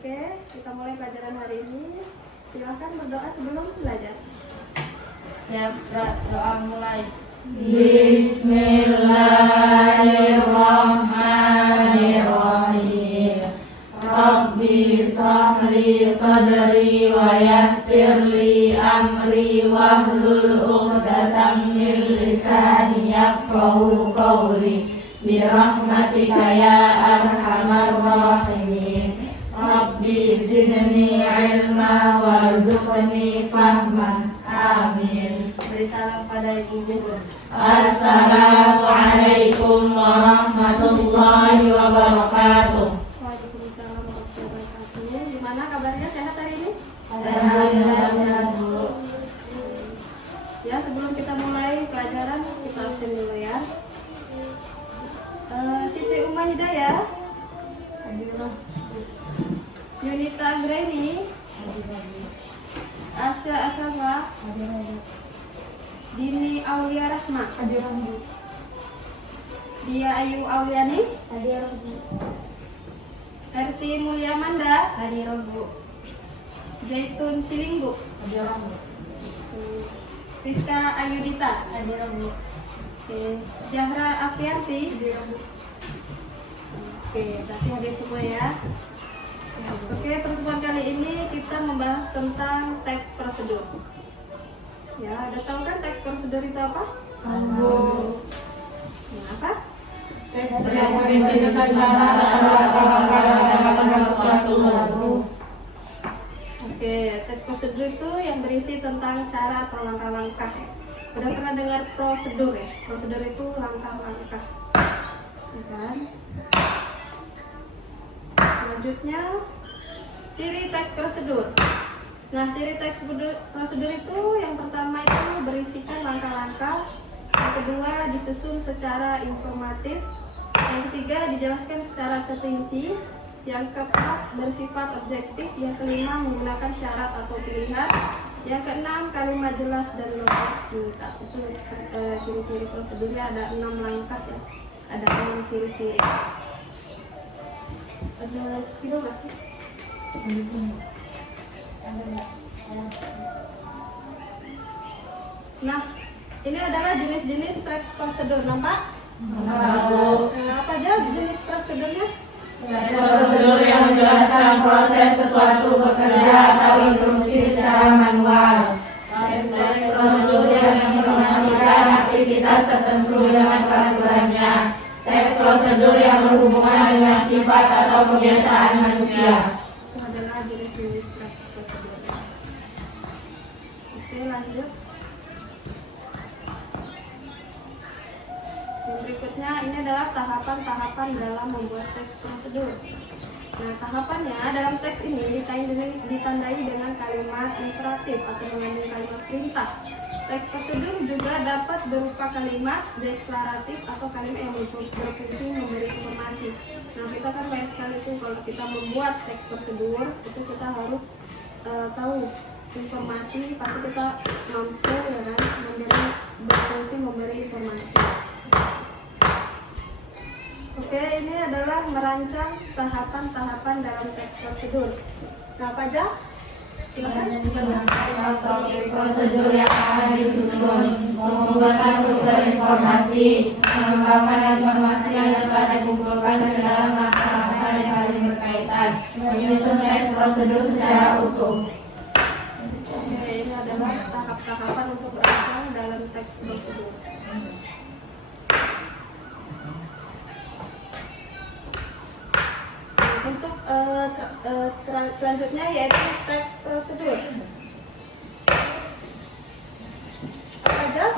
Oke, kita mulai pelajaran hari ini. Silakan berdoa sebelum belajar. Siap, doa mulai. Bismillahirrahmanirrahim. Rabbi shrahli sadri wa yassirli amri wahlul 'uqdatam min lisani yafqahu qawli birahmatika ya arhamar rahimin. Rabbi zidni ilma warzuqni fahman. Amin. Beri salam pada ibu guru. Assalamualaikum warahmatullahi wabarakatuh. Waalaikumsalam warahmatullahi wabarakatuh. Gimana kabarnya, sehat hari ini? Alhamdulillah. Ya, sebelum kita mulai pelajaran, kita absen dulu ya. Siti Umar Hidayah, Yunita Anggreni, Asya Asrafa, Dini Aulia Rahma, Dia Ayu Auliani, Erti Mulia Manda, Jaitun Silinggu, Rizka Ayudita, Jahra Afianti. Oke, berarti hadir semua ya. Oke, pertemuan kali ini kita membahas tentang teks prosedur. Ya, ada tahu kan teks prosedur itu apa? Apa? Oke, teks prosedur itu yang berisi tentang cara atau langkah-langkah. Udah pernah dengar prosedur ya? Prosedur itu langkah-langkah, ya kan? Selanjutnya, ciri teks prosedur. Nah, ciri teks prosedur itu yang pertama itu berisikan langkah-langkah, yang kedua disusun secara informatif, yang ketiga dijelaskan secara terperinci, yang keempat bersifat objektif, yang kelima menggunakan syarat atau pilihan, yang keenam kalimat jelas dan logas singkat. Itu ciri-ciri prosedurnya, ada 6 langkah ya, ada 6 ciri-ciri. Ada video nggak sih? Nah, ini adalah jenis-jenis teks prosedur, nampak? Apa aja jenis prosedurnya? Prosedur yang menjelaskan proses sesuatu bekerja atau instruksi secara manual. Prosedur yang menginformasikan aktivitas tertentu dengan peraturannya. Teks prosedur yang berhubungan dengan sifat atau kebiasaan manusia. Itu adalah jenis-jenis teks prosedur. Oke, lanjut. Yang berikutnya ini adalah tahapan-tahapan dalam membuat teks prosedur. Nah, tahapannya dalam teks ini ditandai dengan kalimat imperatif atau mengandung kalimat perintah. Teks prosedur juga dapat berupa kalimat deklaratif atau kalimat yang berfungsi memberi informasi. Nah, kita kan banyak sekali itu kalau kita membuat teks prosedur itu kita harus tahu informasi, pasti kita mampu ya kan berfungsi memberi informasi. Oke, ini adalah merancang tahapan-tahapan dalam teks prosedur. Nah, apa aja? Silakan. Prosedur yang akan disusun, mengumpulkan sumber informasi, mengembangkan informasi yang telah dikumpulkan ke dalam langkah-langkah yang saling berkaitan, menyusun teks prosedur secara utuh. Oke, ini adalah tahap-tahapan untuk merancang dalam teks prosedur. Untuk selanjutnya yaitu teks prosedur. Apa aja?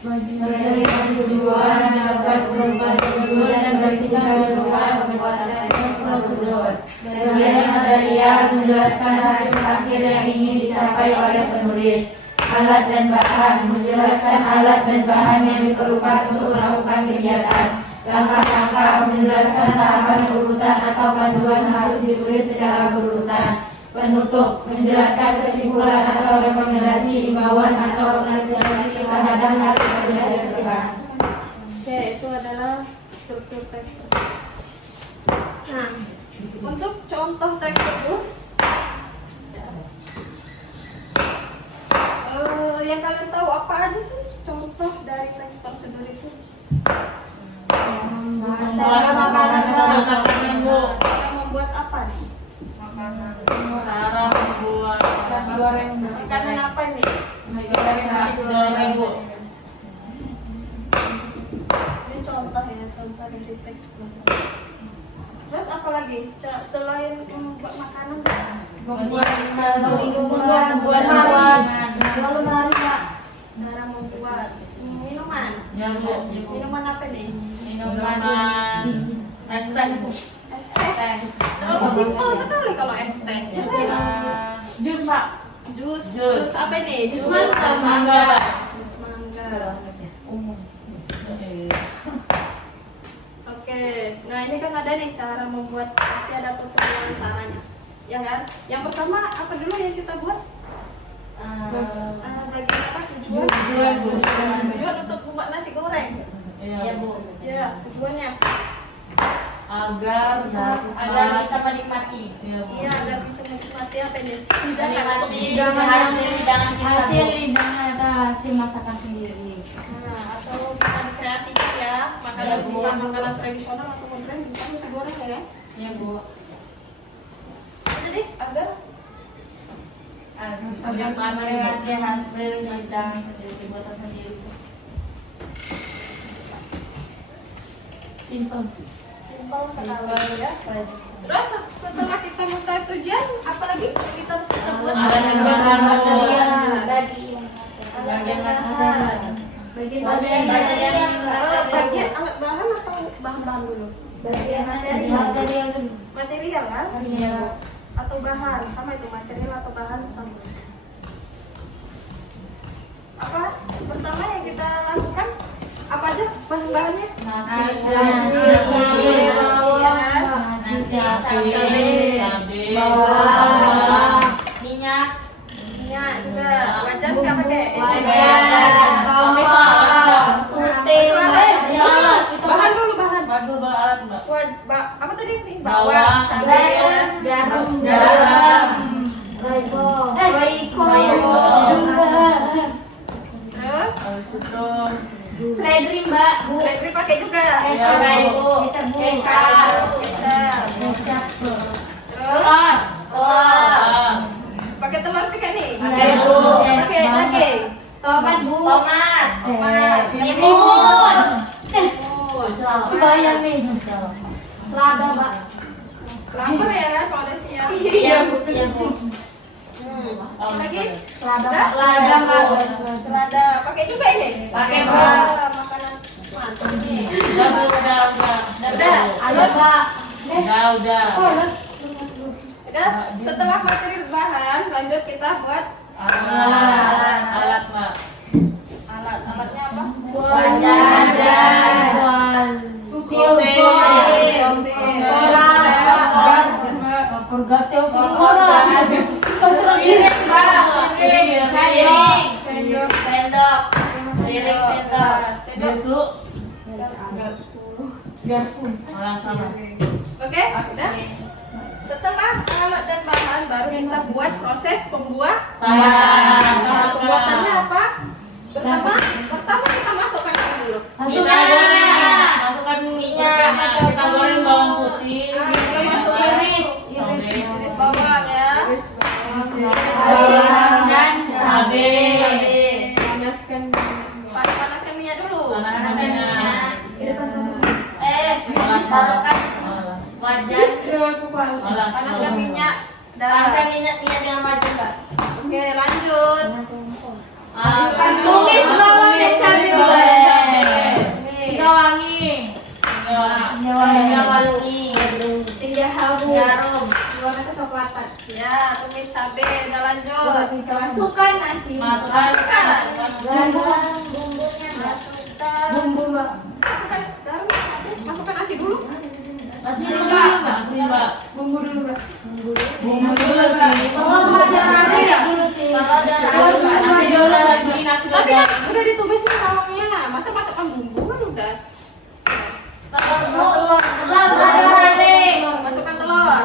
Memberikan tujuan dapat berupa tujuan dan bersifat tujuan pembuatan teks prosedur. Bagian material menjelaskan hasil-hasil yang ingin dicapai oleh penulis. Alat dan bahan menjelaskan alat dan bahan yang diperlukan untuk melakukan kegiatan. Langkah-langkah menjelaskan tahapan urutan atau panduan harus ditulis secara berurutan. Penutup menjelaskan kesimpulan atau rekomendasi, imbauan atau klasifikasi terhadap hal yang sudah dijelaskan. Oke, itu adalah struktur teks prosedur. Nah, Untuk contoh tekstur, yang kalian tahu apa aja sih contoh dari teks prosedur itu? Cara makanan, Bu. Cara membuat apa nih? Cara membuat nasi goreng. Makanan apa nih? Nasi goreng, Bu. Ini contoh ya, contoh dari teks prosedur. Terus apa lagi? Selain membuat makanan, Membuat cara membuat minuman. Ya, Bu. Minuman apa nih? Minuman es teh, Bu. Es teh. Terlalu simpel sekali kalau es teh. Jus, Pak. Jus. Jus. Jus apa nih? Jus mangga. Jus mangga. Oke. Nah, ini kan ada nih cara membuat, tapi ada tutorial caranya. Ya kan? Yang pertama apa dulu yang kita buat? Bagian apa? Tujuan. Tujuan untuk membuat nasi goreng. Ya, Bu. Ya, tujuannya. Agar Bisa menikmati. Iya, agar bisa menikmati apa ini? Menikmati Hidangan hasil hidangan kita, Bu. hidangan ada hasil masakan sendiri. Nah, atau bisa dikreasikan ya, makanan Ya, Bu. bisa makanan tradisional atau modern bisa nasi goreng ya. Ya, Bu. Jadi agar Menikmati hasil hidangan sendiri, buatan sendiri. Simpel. simpel sekali ya. Terus setelah kita mengetahui tujuan, apa lagi yang kita buat? Bagian alat bahan atau bahan-bahan dulu? Material kan? Atau bahan sama itu, material atau bahan sama. Apa pertama yang kita lakukan? Apa aja bahan-bahannya? Minyak. Minyak juga. Wajan nggak pakai? Bahan dulu bahan. Apa tadi nih? Bawang, cabai, garam, terus seledri, Mbak, Bu. seledri pakai juga. Kecap, Kecap. Terus telur, pakai telur juga nih. Pakai, Bu. Pakai lagi. tomat, Bu. Tomat. Timun. Kebayang nih. Lada, Mbak. Lapar ya kalau udah siap. Iya, Bu. Lagi? Lada, Selada, Mbak. Selada. Pakai juga ini? Pakai, Bu. Makanan mantap nih. Udah. Terus Udah. udah setelah material bahan, lanjut kita buat Alat, Mbak. alat-alatnya apa? Wajan. Gas yang Sendok. Sendok. sama. Oke, udah. Setelah alat dan bahan, baru kita buat proses pembuatan. Pembuatannya apa? Pertama kita masukkan apa dulu? Masukkan minyak. Kita goreng bawang putih. Kita masukkan iris bawang ya. Cabai. Panaskan minyak dulu. Panaskan minyak. Taruhkan wajan. Panaskan minyak. Panaskan minyak dengan wajan, Mbak. Oke, lanjut. Tumis bawang dan cabai. Nih. Hingga wangi. Garam. Warna kecoklatan. Ya, tumis cabai. Udah lanjut. Masukkan nasi. Masukkan. Bumbu, Mbak. Masukkan garam. Masukkan nasi dulu. Nasi dulu, Mbak. Bumbu dulu, Mbak. Bumbu dulu sih. Tapi kan udah ditumisin bawangnya. Masa masukkan bumbu kan udah. Masukkan telur.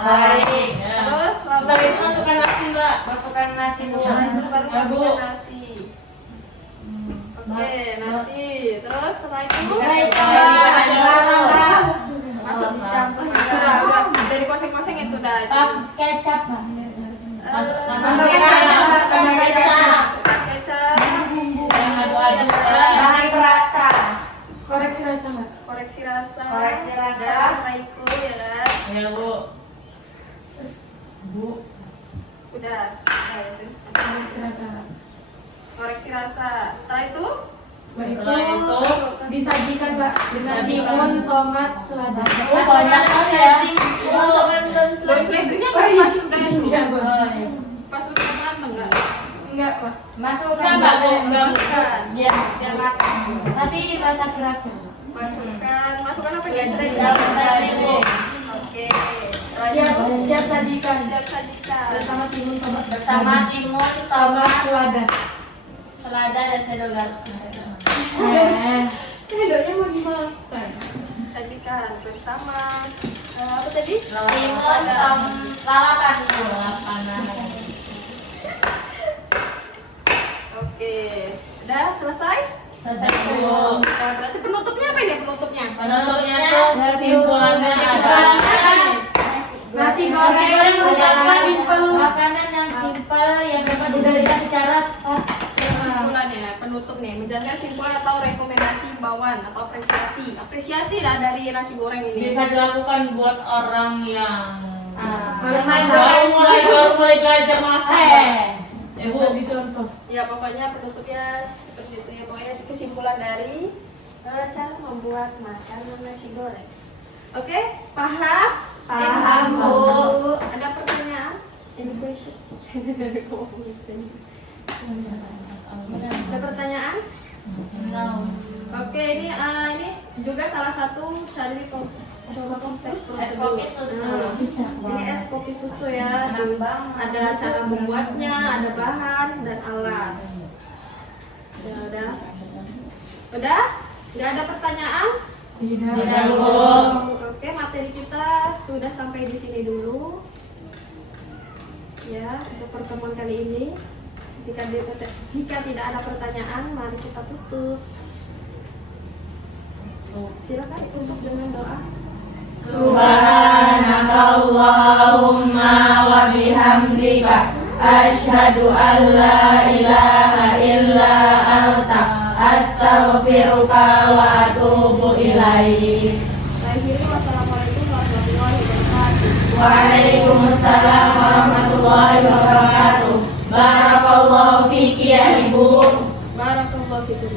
Baik. Terus Setelah itu masukkan nasi, Mbak. Masukkan nasi Bu. Setelah itu baru Ya, Bu. masukkan nasi. Oke, nasi. Terus setelah itu masuk dicampur. Udah, dari masing-masing itu dah. Kecap, Pak. Masukkan kecap. kecap. Yang aduk-aduk. Bahan perasa. Koreksi rasa. Koreksi rasa. Dan Raiku ya kan. Ya, Bu. Bu. Udah. Koreksi rasa. Setelah itu Setelah itu Disajikan, Pak, dengan Disajikan. timun, tomat, selada. Oh, banyak kali ya. Boy flavornya nggak masuk dengan Iya, Bu. pas udah matang nggak? Enggak, Pak. Masukkan, Mbak, Bu. Enggak Masukkan. biar Biar matang. Nanti masak terakhir. Masukkan apa ya? Oke. Siap sajikan. Siap sajikan. Bersama timun, tomat, bersama timun, tomat, tomat, selada. selada dan sendok garam. Sendoknya mau dimakan. Sajikan bersama apa tadi? Timun, lalapan, Bu. Lalapan. Oke. Udah selesai? Selesai, Bu. Nah, berarti penutupnya apa ini penutupnya? Penutupnya tuh kesimpulannya adalah Nasi goreng merupakan makanan yang simpel yang dapat disajikan secara Kesimpulannya, penutup nih, menjalankan kesimpulan atau rekomendasi himbauan atau apresiasi lah dari nasi goreng ini. bisa dilakukan buat orang yang Malas baru mulai belajar masak. Bu. dicontoh. Ya pokoknya penutupnya seperti itu ya, pokoknya kesimpulan dari cara membuat makanan nasi goreng. Oke, paham? Paham, Bu. Ada pertanyaan? Any question? Ada pertanyaan? Oke, ini juga salah satu cari konsep Es kopi susu. Ini es kopi susu ya. Ada cara membuatnya, ada bahan dan alat. Ya, udah? Nggak ada pertanyaan? Tidak, Bu. Oke, materi kita sudah sampai di sini dulu. Ya, untuk pertemuan kali ini. Jika tidak ada pertanyaan, mari kita tutup. Silakan tutup dengan doa. Subhanakallahumma wa bihamdika asyhadu an la ilaha illa anta astaghfiruka wa atubu ilaik. Akhirnya wassalamualaikum warahmatullahi wabarakatuh. Waalaikumsalam warahmatullahi wabarakatuh. Barakallahu fiki ya Ibu. Barakallahu fikum.